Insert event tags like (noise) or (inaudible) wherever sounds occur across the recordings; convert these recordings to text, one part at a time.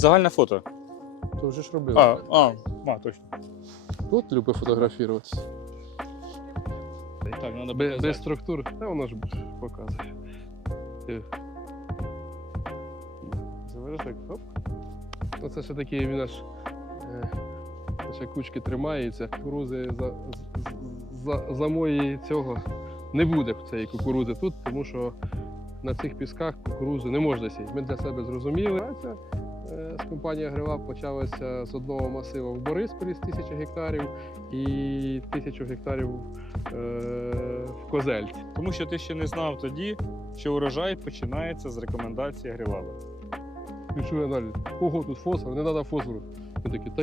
Загальне фото. То вже ж робили. А, а, а точно. Тут любить фотографуватися. Так, треба Без, без структур. Та воно ж показує. Ти- Заведеш так, оп. Оце ще такий він аж е, ще кучки тримається. Кукурузи за, за, за мої цього не буде цієї кукурузи тут, тому що на цих пісках кукурузу не можна сіяти. Ми для себе зрозуміли. Праця е, з компанії Агрилаб почалася з одного масиву в Борисполі з тисячі гектарів і тисячу гектарів е, в Козельці. Тому що ти ще не знав тоді, що урожай починається з рекомендації Грилаба. Пішов аналіз. Ого, тут фосфор, не треба фосфору. Ми такі, та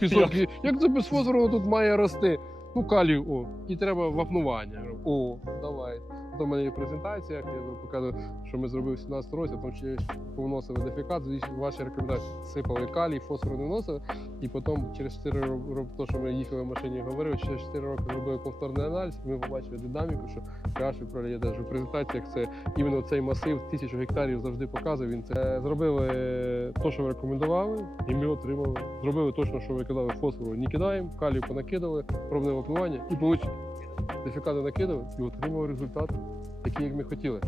пісок. є. Як це без фосфору тут має рости? Ну, калію, о, і треба вапнування. О, давай. Потім в мене є презентація, я показую, що ми зробили в 17 році, там ще повносили дефікат, ваші рекомендації сипали калій, фосфору не вносили. І потім через 4 роки, то, що ми їхали в машині і говорили, через 4 роки зробили повторний аналіз, і ми побачили динаміку, що pH відправляє навіть в презентаціях це іменно цей масив тисячу гектарів завжди показує. Він це зробили те, що ви рекомендували, і ми отримали. Зробили точно, що ви казали, фосфору не кидаємо, калію понакидали, пробне випливання і получили. Дефікати накидав і отримав результат, такий, як ми хотіли.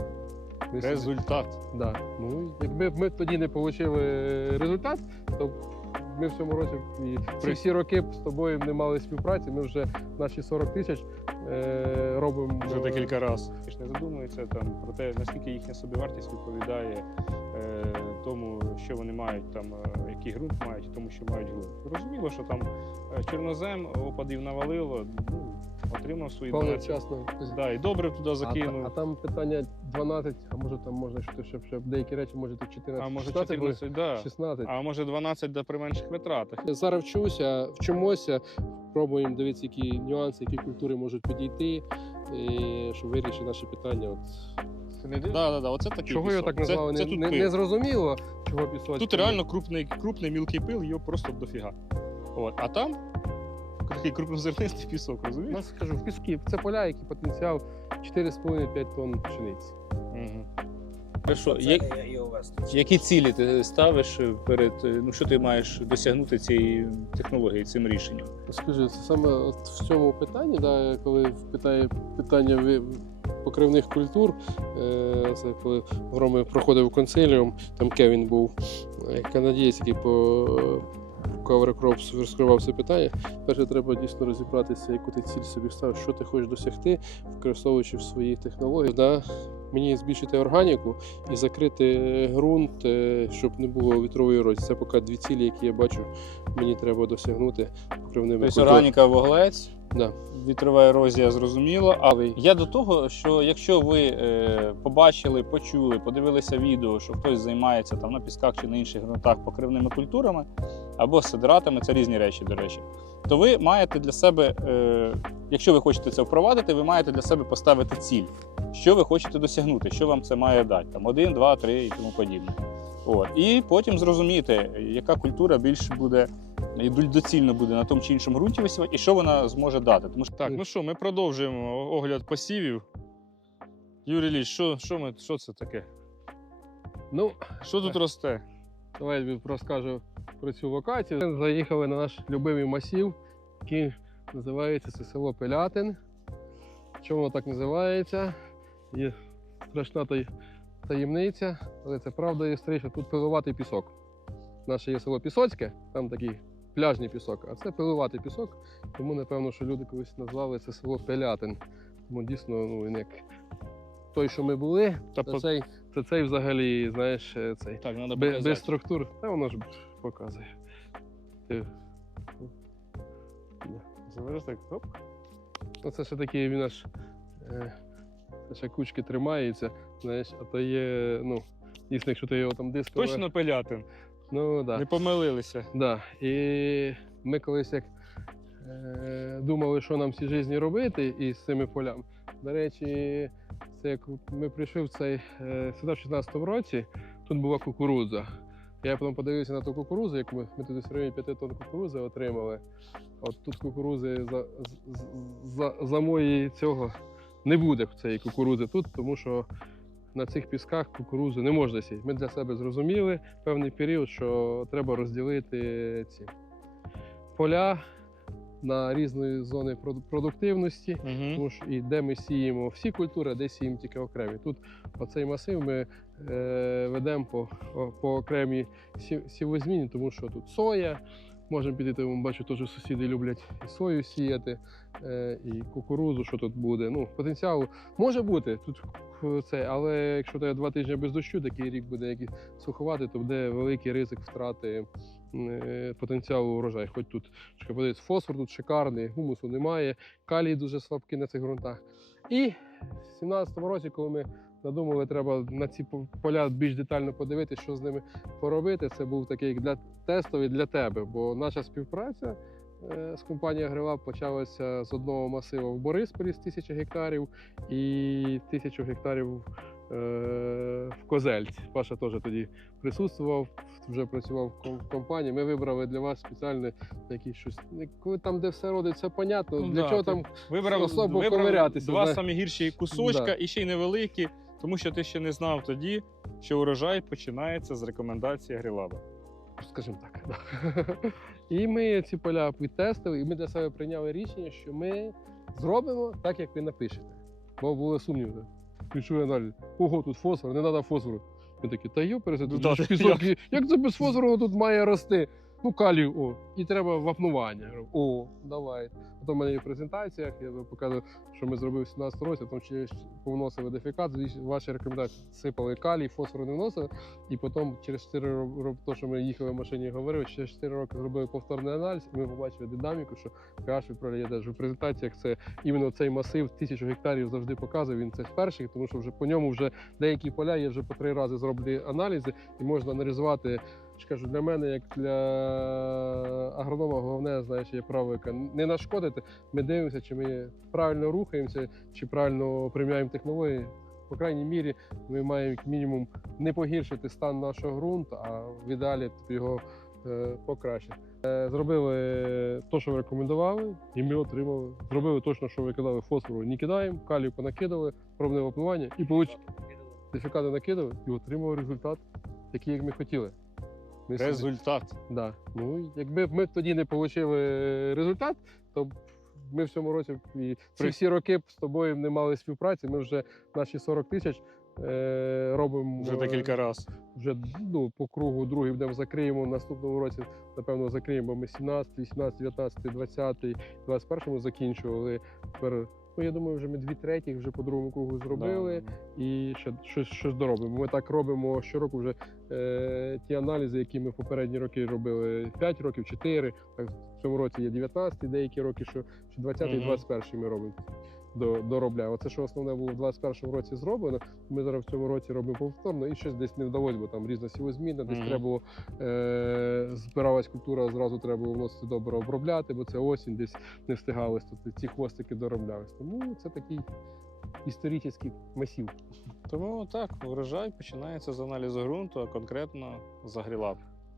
Ми собі- Результат. Да. Ну, якби ми тоді не отримали результат, то ми в цьому році і при всі роки з тобою не мали співпраці. Ми вже наші 40 тисяч е, робимо Вже декілька разів. Не задумуються там про те, наскільки їхня собівартість відповідає е, тому, що вони мають там, е, який ґрунт мають, тому, що мають ґрунт. Зрозуміло, що там е, чорнозем опадів навалило, ну, отримав свої Вполне 12. вчасно. Да, і добре туди закинув. та- а там питання 12, а може там можна що, щоб, щоб деякі речі може тут 14, А може 16, 14, да. 16. а може 12 да при менших витратах. Я зараз вчуся, вчимося, пробуємо дивитися, які нюанси, які культури можуть підійти, і, щоб вирішити наші питання. От. Це не? Да, да, да, оце такий Чого його так назвали? Це, це не, тут не, пил. не зрозуміло, чого пісочок. Тут реально крупний, крупний мілкий пил, його просто дофіга. От, а там такий крупнозернистий пісок, Я скажу, в піски, це поля, які потенціал 4,5-5 тонн пшениці. Угу. Хорошо, Це як, і у вас тут. які цілі ти ставиш перед ну що ти маєш досягнути цією технологією, цим рішенням? Скажи, це саме от в цьому питанні, да, коли питає питання ви- покривних культур, е, це коли Громи проходив консиліум, там Кевін був е, канадієць, який по Cover Crops розкривав це питання. Перше, треба дійсно розібратися, яку ти ціль собі ставиш, що ти хочеш досягти, використовуючи в своїх технологіях. Да? Мені збільшити органіку і закрити ґрунт, е, щоб не було вітрової ерозії. Це поки дві цілі, які я бачу, мені треба досягнути покривними Тобто органіка вуглець, Да. вітрова ерозія зрозуміло. Але я до того, що якщо ви е, побачили, почули, подивилися відео, що хтось займається там на пісках чи на інших ґрунтах покривними культурами або сидратами, це різні речі, до речі, то ви маєте для себе, е, якщо ви хочете це впровадити, ви маєте для себе поставити ціль, що ви хочете досягнути, що вам це має дати, там один, два, три і тому подібне. От. І потім зрозуміти, яка культура більш буде і доцільно буде на тому чи іншому ґрунті висівати, і що вона зможе дати. Тому що Так, ну що, ми продовжуємо огляд посівів. Юрій Ліч, що, що, ми, що це таке? Ну, Що тут росте? давай я тобі розкажу про цю локацію. Ми заїхали на наш любимий масів, який називається це село Пелятин. Чому воно так називається? Є страшна таємниця, але це правда є що тут пиливатий пісок. Наше є село Пісоцьке, там такий пляжний пісок, а це пиливатий пісок. Тому напевно, що люди колись назвали це село Пелятин. Тому дійсно, ну він як той, що ми були, Та то по- цей, то цей взагалі, знаєш, е, цей Так, без, без структур. Та воно ж показує. Так, оп. Оце ще такий він аж е, ще кучки тримається, знаєш, а то є, ну, дійсно, якщо ти його там дискове. Точно пелятин. Ну, да. Не помилилися. Да. І ми колись як е, думали, що нам в цій житті робити із цими полями. До речі, це як ми прийшли в цей е, сюди в 16-му році, тут була кукурудза. Я потім подивився на ту кукурузу, як ми, ми тут в районі 5 тонн кукурузи отримали. От тут кукурузи за, за, за мої цього не буде цієї кукурузи тут, тому що на цих пісках кукурузи не можна сіяти. Ми для себе зрозуміли певний період, що треба розділити ці поля на різні зони продуктивності. Угу. Тому що і де ми сіємо всі культури, а де сіємо тільки окремі. Тут оцей масив ми е, ведемо по, по окремій сі- сівозміні, тому що тут соя. Можемо піти, тому бачу, теж сусіди люблять і сою сіяти, е, і кукурудзу, що тут буде. Ну, потенціал може бути тут це, але якщо тебе два тижні без дощу, такий рік буде якийсь суховатий, то буде великий ризик втрати потенціалу урожаю. Хоч тут подивись, фосфор тут шикарний, гумусу немає, калій дуже слабкий на цих ґрунтах. І в 17-му році, коли ми надумали, треба на ці поля більш детально подивитися, що з ними поробити. Це був такий для тестовий для тебе, бо наша співпраця е, з компанією Агрилаб почалася з одного масиву в Борисполі з тисячі гектарів і тисячу гектарів е, в Козельці. Паша теж тоді присутствував, вже працював в компанії. Ми вибрали для вас спеціально якісь щось. Коли там, де все родить, все понятно. Ну для да, чого там Вибрав, особо вибрав ковирятися, два да. самі гірші кусочка Да. і ще й невеликі, тому що ти ще не знав тоді, що урожай починається з рекомендації Грилаба. скажімо так. (laughs) І ми ці поля відтестили, і ми для себе прийняли рішення, що ми зробимо так, як ви напишете. Бо були сумніви. Ключовий аналіз. Ого, тут фосфор, не треба фосфору. Він такі, та йопереся, тут ж (laughs) пісок. Як це без фосфору тут має рости? Ну, калію, о, і треба вапнування. О, давай. Потім в мене є в презентаціях, я показую, що ми зробили в 17 році, там ще повносили дефікат, ваші рекомендації сипали калій, фосфору не вносили. І потім через 4 роки, то, що ми їхали в машині і говорили, через 4 роки зробили повторний аналіз, і ми побачили динаміку, що pH відправляє теж у презентаціях. Це іменно цей масив тисячу гектарів завжди показує. Він це перший, тому що вже по ньому вже деякі поля є вже по три рази зроблені аналізи, і можна аналізувати. Ж Кажу, для мене, як для агронома, головне, знаєш, є правилка. Не нашкодити. Ми дивимося, чи ми правильно рухаємося, чи правильно приймаємо технології. По крайній мірі, ми маємо як мінімум не погіршити стан нашого ґрунту, а в ідеалі його е, покращити. Е, зробили те, що ви рекомендували, і ми отримали. Зробили точно, що ви казали, фосфору не кидаємо, калію понакидали, пробне вапнування і получ... сертифікати накидали і отримали результат, такий, як ми хотіли. Ми собі- Результат. Да. Ну, якби ми тоді не отримали результат, то ми в цьому році і ці При- всі роки з тобою не мали співпраці. Ми вже наші 40 тисяч е, робимо Вже декілька разів. вже ну, по кругу другий будемо закриємо. Наступному році, напевно, закриємо, бо ми 17, 18, 19, 20, 21 закінчували. Тепер, ну, я думаю, вже ми дві третіх вже по другому кругу зробили Да. і ще щось, щось доробимо. Ми так робимо щороку вже е, ті аналізи, які ми в попередні роки робили 5 років, 4. Так, в цьому році є 19, деякі роки, що, що 20-й, mm-hmm. 21 ми робимо. До, доробляємо. Оце, що основне було в 21 році зроблено. Ми зараз в цьому році робимо повторно і щось десь не вдалося, бо там різна сівозміна, десь Мгм. треба було е, збиралась культура, зразу треба було вносити добре обробляти, бо це осінь, десь не встигалось, тут ці хвостики дороблялись. Тому це такий історичний масів. Тому так, урожай починається з аналізу ґрунту, а конкретно з.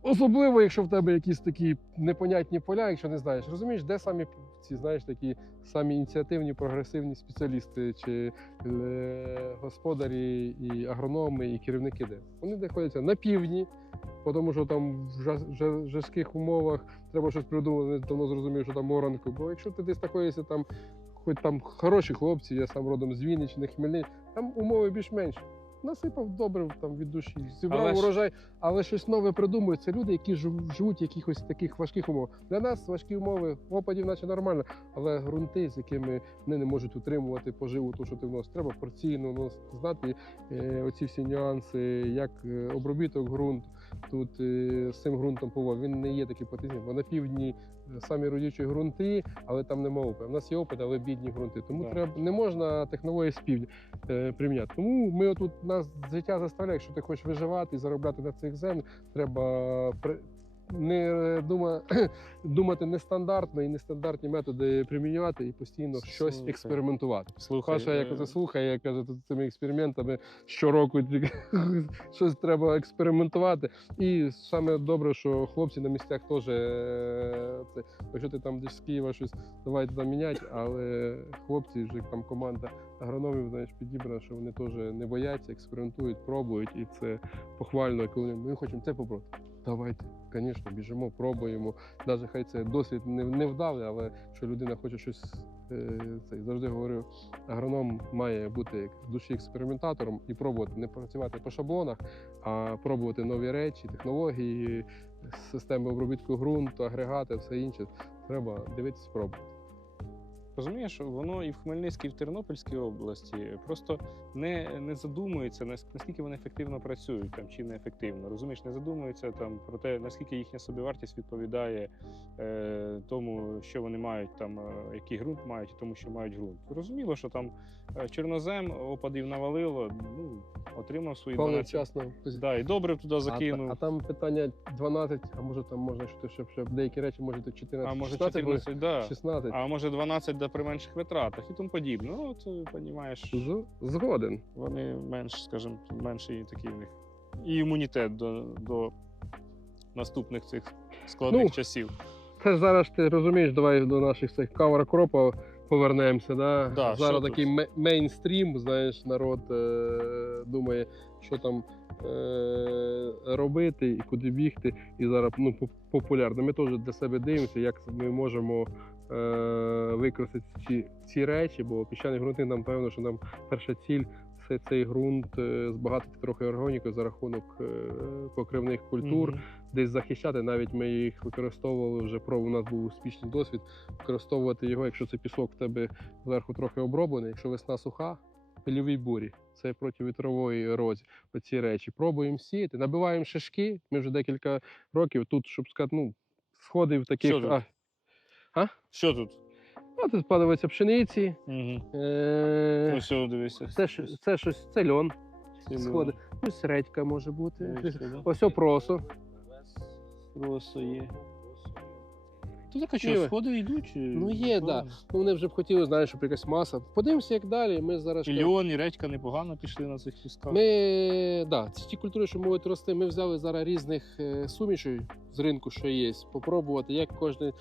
Особливо, якщо в тебе якісь такі непонятні поля, якщо не знаєш, розумієш, де самі ці знаєш такі самі ініціативні, прогресивні спеціалісти чи е, господарі, і агрономи, і керівники де вони знаходяться на півдні, тому що там в жорстких умовах треба щось придумати. Давно зрозумів, що там оранку. Бо якщо ти десь знаходишся там, хоч там хороші хлопці, я сам родом з Вінниччини, Хмельницький, там умови більш-менш. Насипав добре там від душі, зібрав Але урожай, але щось нове придумують. Це люди, які жив- живуть в якихось таких важких умов. Для нас важкі умови, опадів, наче нормально, але ґрунти, з якими вони не можуть утримувати поживу, ту, що ти вносиш, треба порційно знати е, оці всі нюанси, як е, обробіток ґрунту. Тут е, з цим ґрунтом ПВО, він не є такий потенційний. Бо на півдні е, самі родючі ґрунти, але там нема опиту. У нас є опит, але бідні ґрунти. Тому Так. треба не можна технології з півдня е, приміняти. Тому ми отут нас життя заставляє, якщо ти хочеш виживати і заробляти на цих землях, треба не дума, (clears throat) думати нестандартно і нестандартні методи примінювати і постійно щось експериментувати. Слухай, Паша, як е, оце слухає, я каже, тут цими експериментами щороку (laughs) щось треба експериментувати. І саме добре, що хлопці на місцях теж е, це, якщо ти там десь з Києва щось давайте там міняти, але хлопці вже там команда агрономів знаєш, підібрана, що вони теж не бояться, експериментують, пробують, і це похвально, коли ми хочемо це попробувати. Давайте, звісно, біжимо, пробуємо. Навіть хай це досвід не, не вдалий, але що людина хоче щось е, це завжди говорю, агроном має бути як в душі експериментатором і пробувати не працювати по шаблонах, а пробувати нові речі, технології, системи обробітку ґрунту, агрегати, все інше. Треба дивитися, пробувати. Розумієш, воно і в Хмельницькій, і в Тернопільській області просто не, не задумується, наскільки вони ефективно працюють там чи не ефективно. Розумієш, не задумуються там про те, наскільки їхня собівартість відповідає е, тому, що вони мають там, е, який ґрунт мають, і тому, що мають ґрунт. Зрозуміло, що там е, чорнозем опадів навалило, ну отримав свої Повно 12. Да, і добре туди закинув. та- а там питання 12, а може там можна що, щоб, щоб деякі речі може тут 14, А може 16 14, да. 16. а може 12 да, при менших витратах і тому подібне. Ну, от, розумієш, Згоден. вони менш, скажімо, менший такий в них і імунітет до, до наступних цих складних Ну, часів. Це зараз ти розумієш, давай до наших цих кавер кропа повернемося. Да? Да, зараз такий ме- мейнстрім, знаєш, народ е- думає, що там е- робити і куди бігти. І зараз ну, популярно. Ми теж для себе дивимося, як ми можемо використати ці, ці речі, бо піщані ґрунти нам певно, що нам перша ціль. Це цей ґрунт е, збагатити трохи органікою за рахунок е, покривних культур Мгм. десь захищати. Навіть ми їх використовували вже про у нас був успішний досвід. Використовувати його, якщо це пісок в тебе зверху трохи оброблений, якщо весна суха, пильовій бурі. Це проти вітрової ерозії. Оці речі. Пробуємо сіяти, набиваємо шишки. Ми вже декілька років тут, щоб сказати, ну, сходив таких. Тут? А, Що тут? а тут падаються пшениці. Угу. Е- Ось дивися. це, ж- це щось, це льон. Сходи. Ось редька може бути. Редька, да? Ось опросо. Просто є. Тут так а що, сходи йдуть? чи- Ну, є, да. Ну, вони вже б хотіли, знаєш, щоб якась маса. Подивимося, як далі. Ми зараз. І Льон, і редька непогано пішли на цих пісках. Ми да, це ті культури, що можуть рости. Ми взяли зараз різних е, сумішей з ринку, що є, попробувати, як кожен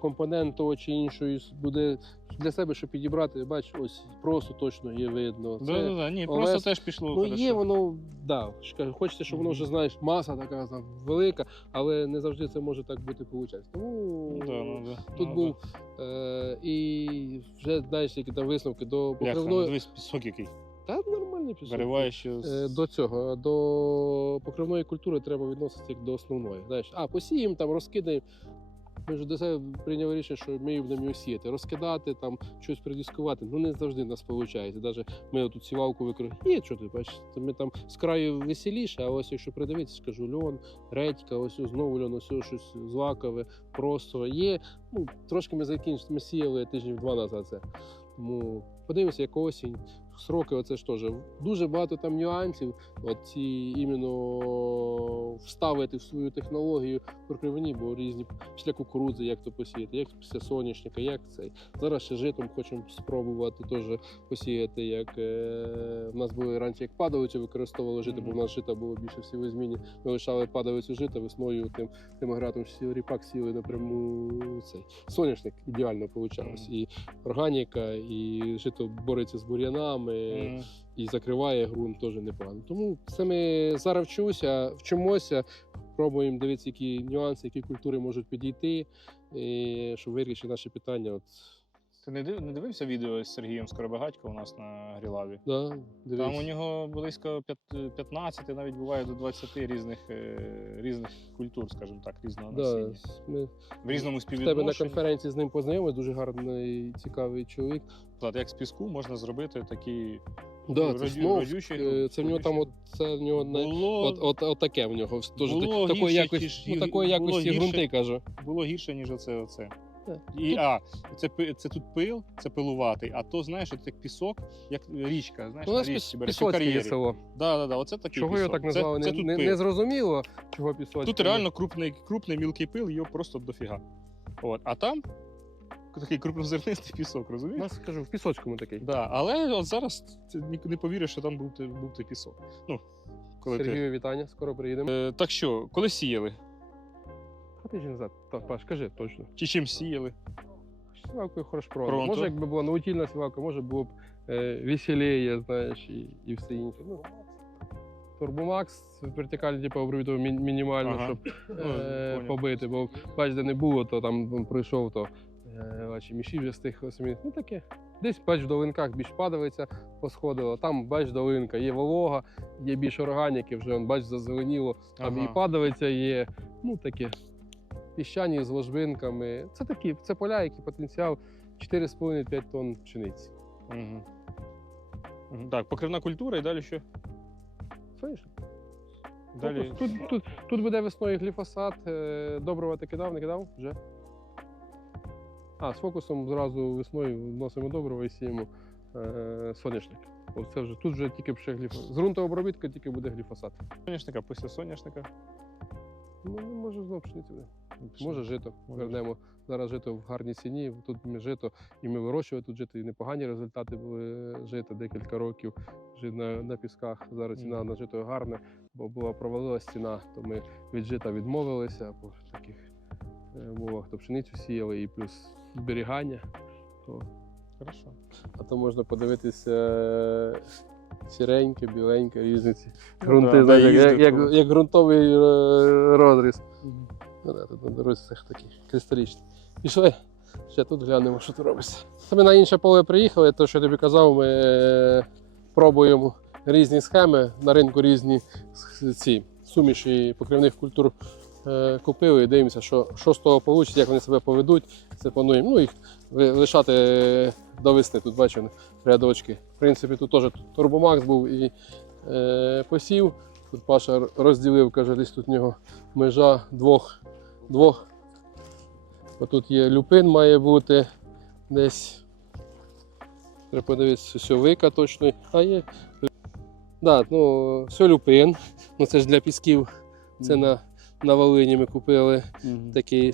компонент того чи іншої буде для себе, щоб підібрати. Бач, ось просто точно є видно. Це, Да, да, да. Ні, просто теж пішло. Ну, хорошо. є воно, да, хочеться, щоб воно вже знаєш, маса така там, велика, але не завжди це може так бути виходить. Тому да, ну, да. тут ну, був е, і вже знаєш, які там висновки до Да. Покривної. дивись, пісок який. Та нормальний пісок. Вириває, що... Е, До цього, до покривної культури треба відноситися як до основної. Знаєш, а посіємо там, розкидаємо. Ми ж до себе прийняли рішення, що ми будемо сіяти, розкидати, там щось придіскувати. Ну не завжди в нас виходить. Навіть ми тут сівалку використовуємо. Є що ти бачиш, ми там з краю веселіше, а ось якщо придивитися, скажу льон, редька, ось знову льон, ось щось злакове, просто є. Ну, трошки ми закінчили, ми сіяли тижнів два назад це. Тому подивимося, як осінь. Сроки, оце ж теж дуже багато там нюансів. От ці іменно вставити в свою технологію покривні, бо різні після кукурудзи, як то посіяти, як після соняшника, як цей. Зараз ще житом хочемо спробувати теж посіяти. Як е, в нас були раніше, як падалицю використовували жито, бо в нас жита було більше всього в зміні. Ми лишали падалицю жита весною тим тим агратом сіли ріпак сіли напряму цей соняшник ідеально вийшло. І органіка, і жито бореться з бур'янами Мгм. і закриває ґрунт теж непогано. Тому це ми зараз вчуся, вчимося, пробуємо дивитися, які нюанси, які культури можуть підійти, і, щоб вирішити наші питання. От, Ти не, див, не дивився відео з Сергієм Скоробагатько у нас на Грілаві? да, Там у нього близько п'ят- 15, навіть буває до 20 різних, е, різних культур, скажімо так, різного Да, насіння. ми В різному в тебе на конференції з ним познайомилися, дуже гарний, цікавий чоловік. От Як з піску можна зробити такі Да, це знов, родючі, е, це в нього там, от, це в нього було, от, от, от таке в нього. Теж Було такої гірше, якості, ніж- ну, такої було якості гірше. ґрунти, кажу. було гірше, ніж оце. оце. І, а, це, це тут пил, це пилуватий, а то, знаєш, от як пісок, як річка, знаєш, У на річці береш у кар'єрі. село. Да, да, да, оце такий Чого пісок. його так назвали? Це, це не, тут не, пил. не зрозуміло, чого пісочке. Тут реально крупний, крупний мілкий пил, його просто дофіга. От, а там такий крупнозернистий пісок, розумієш? нас скажу, в пісочкому такий. Да, але от зараз ти не повіриш, що там був, був той пісок. Ну, коли ти... Сергію, вітання, скоро приїдемо. Е, так що, коли сіяли? А тиждень назад. Так, Паш, кажи точно. Чи чим сіяли? Сівалкою хорош пронto. Пронто. Може, якби була наутільна сівалка, може було б е, веселіє, знаєш, і, і все інше. Ну, Турбомакс вертикально, типу, обробітував мі- мінімально, Ага. щоб Ну, е, поняв. побити, бо бач, де не було, то там пройшов, то е, бач, міші вже стих самі. Ну таке. Десь бач в долинках більш падалиця посходила, там бач долинка, є волога, є більш органіки, вже бач, зазеленіло, там Ага. і падалиця є. Ну таке. Піщані з ложбинками. Це такі, це поля, які потенціал 4,5-5 тонн пшениці. Угу. Так, покривна культура і далі що? Соняшник. Далі. Тут, тут, тут, буде весною гліфосат, е, добрива ти кидав, не кидав? Вже? А, з фокусом зразу весною вносимо добриво і сіємо е, соняшник. Це вже, тут вже тільки ще гліфосат. З ґрунтообробітка тільки буде гліфосат. Соняшника, після соняшника. Ну, ну, може знову пшеницю буде. Може жито. Може. Вернемо. Зараз жито в гарній ціні. Тут ми жито, і ми вирощували тут жито, і непогані результати були жито декілька років. На, на пісках. Зараз ціна на жито гарна, бо була провалилась ціна, то ми від жита відмовилися по таких е, умовах, то пшеницю сіяли і плюс зберігання. То, Хорошо. а то можна подивитися е, сіреньке, біленьке, різниці. Ну Грунти, знаєш, да, як, їздив як, як ґрунтовий е, розріз. Ну, да, тут на дорозі все ж таки кристалічно. Пішли, ще тут глянемо, що тут робиться. Ми на інше поле приїхали, то що я тобі казав, ми е, пробуємо різні схеми, на ринку різні ці суміші покривних культур е, купили і дивимося, що, що з того вийде, як вони себе поведуть. Це плануємо. Ну, їх лишати е, до весни. Тут бачимо рядочки. В принципі, тут теж турбомакс був і е, посів. Тут Паша розділив, каже, десь тут в нього межа двох. Двох. Бо тут є люпин, має бути десь. Треба подивитися, все вика точно. А є. Да, ну, все люпин. Ну це ж для пісків. Це на, на Волині ми купили Мгм. такий. Я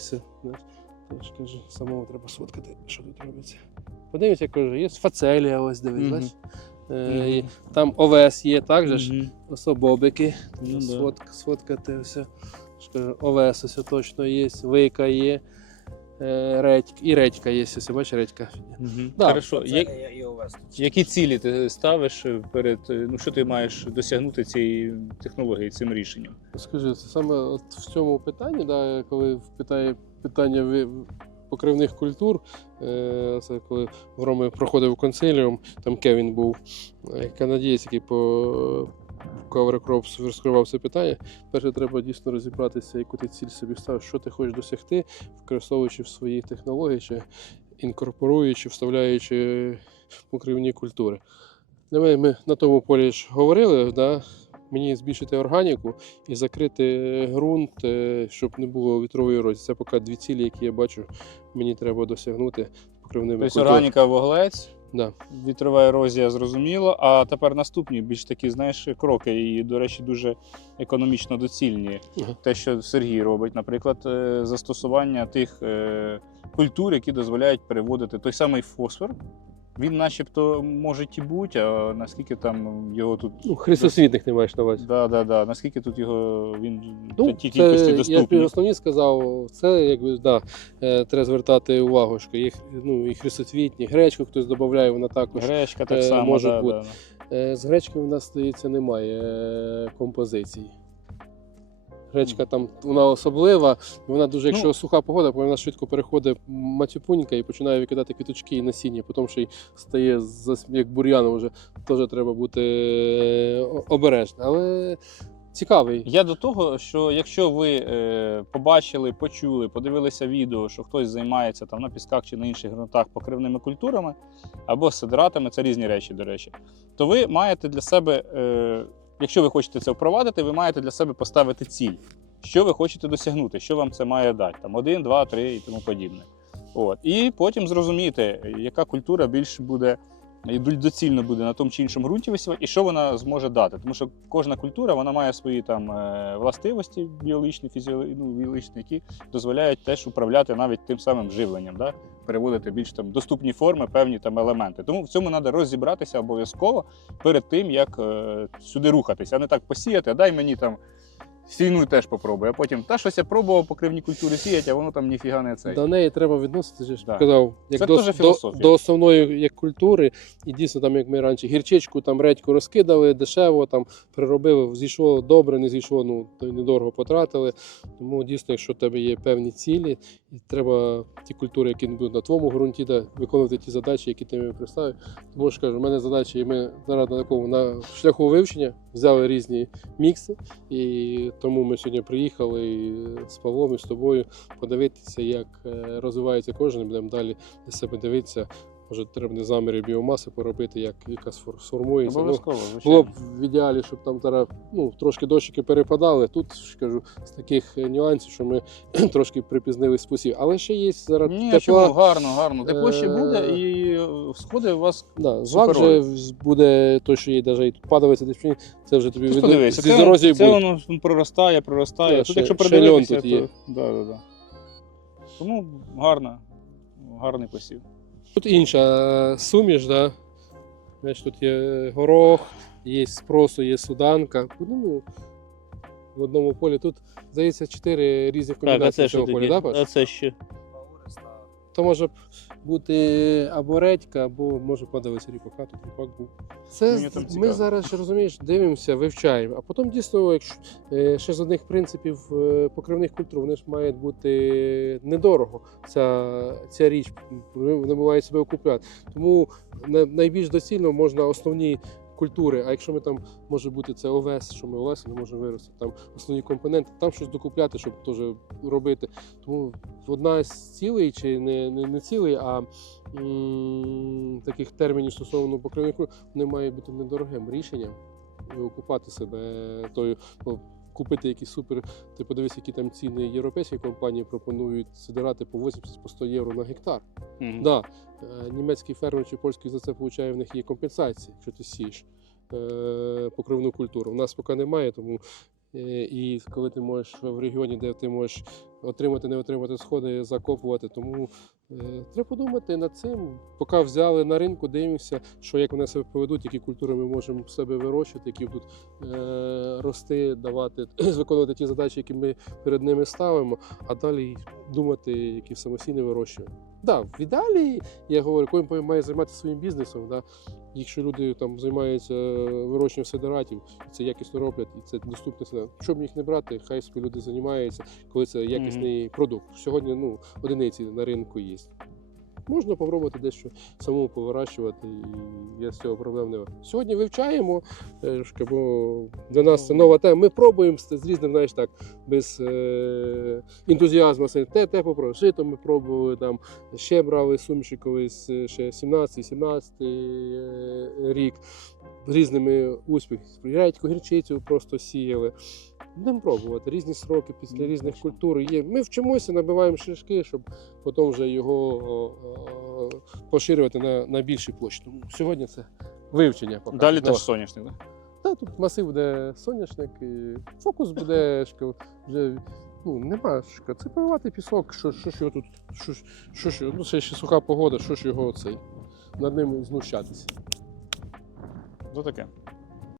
ж кажу, самому треба сфоткати, що тут робиться. Подивіться, я кажу, є фацелія, ось дивись, Мгм. бачиш? Е, Там овес є, так же ж? Мгм. Особобики. Да. Сфотк, сфоткати все. Ж кажу, Овес ось точно є, вийка є, е, редька, і редька є, ось, бачиш, редька. Мгм. Да. Хорошо. Це Як, і- і у вас. Які цілі ти ставиш перед е, ну що ти маєш досягнути цієї технології цим рішенням? Скажи, це саме от в цьому питанні, да, коли питає питання ви- покривних культур, е, це коли Громи проходив консиліум, там Кевін був е, канадієць, який по Cover Crops розкривав це питання. Перше, треба дійсно розібратися, яку ти ціль собі ставиш, що ти хочеш досягти, використовуючи в свої технології, чи інкорпоруючи, вставляючи покривні культури. Для мене ми на тому полі ж говорили, да, мені збільшити органіку і закрити ґрунт, е, щоб не було вітрової ерозії. Це поки дві цілі, які я бачу, мені треба досягнути покривними Тобто органіка вуглець, Да. вітрова ерозія зрозуміло. А тепер наступні більш такі, знаєш, кроки, і, до речі, дуже економічно доцільні. Ага. Те, що Сергій робить, наприклад, е, застосування тих е, культур, які дозволяють переводити той самий фосфор. Він начебто може і бути, а наскільки там його тут. Ну, хрестосвітних не маєш на увазі. Да, да, да. Наскільки тут його він Ну, ті кількості я доступні. ж основні сказав, це якби да, е, треба звертати увагу, що їх ну, і хрестосвітні, гречку хтось додає, вона також. Гречка так е, само може да, бути. да. Е, З гречкою в нас здається немає композиції. Гречка там вона особлива, вона дуже, якщо Ну. суха погода, вона швидко переходить матюпунька і починає викидати квіточки і насіння, потім ще й стає як бур'яном вже теж треба бути е, обережним. Але цікавий. Я до того, що якщо ви е, побачили, почули, подивилися відео, що хтось займається там на пісках чи на інших ґрунтах покривними культурами або сидратами, це різні речі, до речі, то ви маєте для себе, е, якщо ви хочете це впровадити, ви маєте для себе поставити ціль, що ви хочете досягнути, що вам це має дати, там один, два, три і тому подібне. От. І потім зрозуміти, яка культура більш буде і доцільно буде на тому чи іншому ґрунті висівати, і що вона зможе дати. Тому що кожна культура вона має свої там е, властивості біологічні, фізіологічні, ну, які дозволяють теж управляти навіть тим самим живленням, да? переводити більш там доступні форми, певні там елементи. Тому в цьому треба розібратися обов'язково перед тим, як е, сюди рухатися, а не так посіяти, а дай мені там. Сійну теж попробуй, а потім та щось я пробував покривні культури сіяти, а воно там ніфіга не цей. До неї треба відноситися, ж Да. казав, як Це до, до, до основної як культури. І дійсно, там, як ми раніше гірчичку, там редьку розкидали дешево, там приробили, зійшло добре, не зійшло, ну то й недорого потратили. Тому дійсно, якщо в тебе є певні цілі, і треба ті культури, які будуть на твоєму ґрунті, да, виконувати ті задачі, які ти мені представив. Тому що кажу, у мене задача, і ми зараз на такому на шляху вивчення взяли різні мікси, і тому ми сьогодні приїхали з Павлом і з тобою подивитися, як е, розвивається кожен, будемо далі для себе дивитися. Може, треба не заміри біомаси поробити, як яка сфор- сформується. Ну, було б в ідеалі, щоб там зараз ну, трошки дощики перепадали. Тут ж кажу, з таких е, нюансів, що ми (clears throat) трошки припізнили спосіб. Але ще є зараз Ні, тепла. чому гарно, гарно. Тепло ще Е, буде, і е, сходи у вас. Да, суперові. вже буде той, що є, навіть і падається десь, це вже тобі ж від, подивися, зі це, це буде. воно проростає, проростає. Да, тут, ще- якщо льон тут є. то да, да, да. Тому гарно, гарний посів. Тут інша е, суміш, да? Знаєш, тут є горох, є спросу, є суданка. Ну, в одному полі тут, здається, чотири різні комбінацій цього поля, да, Паш? це ще. То може б бути або редька, або може подивитися ріпака, тут ріпак був. Це ми зараз розумієш, дивимося, вивчаємо. А потім дійсно, якщо е, ще з одних принципів е, покривних культур, вони ж мають бути недорого. Ця, ця річ вони мають себе окупляти. Тому на- найбільш доцільно можна основні. Культури, а якщо ми там може бути це овес, що ми овес не можемо виростити, там основні компоненти, там щось докупляти, щоб теж робити. Тому одна з цілей, чи не, не, не цілей, а м, таких термінів стосовно покривнику, не мають бути недорогим рішенням і окупати себе тою. Купити якісь супер, ти подивись, які там ціни європейські компанії пропонують сидирати по 80 по 100 євро на гектар. Мгм. Да, е, німецький фермер чи польський за це получає в них є компенсації, якщо ти сієш е, покривну культуру. У нас поки немає, тому е, і коли ти можеш в регіоні, де ти можеш отримати, не отримати сходи, закопувати. Тому треба подумати над цим. Поки взяли на ринку, дивимося, що як вони себе поведуть, які культури ми можемо в себе вирощувати, які будуть е, рости, давати, (clears throat) виконувати ті задачі, які ми перед ними ставимо, а далі думати, які самостійне вирощування. Да, в ідеалі я говорю, кожен має займатися своїм бізнесом. Да? Якщо люди там займаються вирощуванням сидератів, це якісно роблять, і це доступне ціна. Щоб їх не брати, хай собі люди займаються, коли це якісний продукт. Сьогодні ну, одиниці на ринку є. Можна спробувати дещо самому повирощувати, і я з цього проблем не. Сьогодні вивчаємо, е, бо для нас це нова тема. Ми пробуємо з різним, знаєш так, без е, ентузіазму. Те, те попробуємо. Жито ми пробували там, ще брали суміші колись е, ще 17-17 е, рік з різними успіхами. Редьку, гірчицю просто сіяли. Будемо пробувати різні сроки після різних культур є. Ми вчимося, набиваємо шишки, щоб потім вже його поширювати на, на більші площі. Тому сьогодні це вивчення. Поки. Далі теж соняшник, так? та, тут масив буде соняшник, і фокус буде (laughs) шка, вже. Ну, нема шка. Це пивати пісок, що, що ж його тут, що, що ж його, ну це ще суха погода, що ж його цей, над ним знущатися. Ну таке.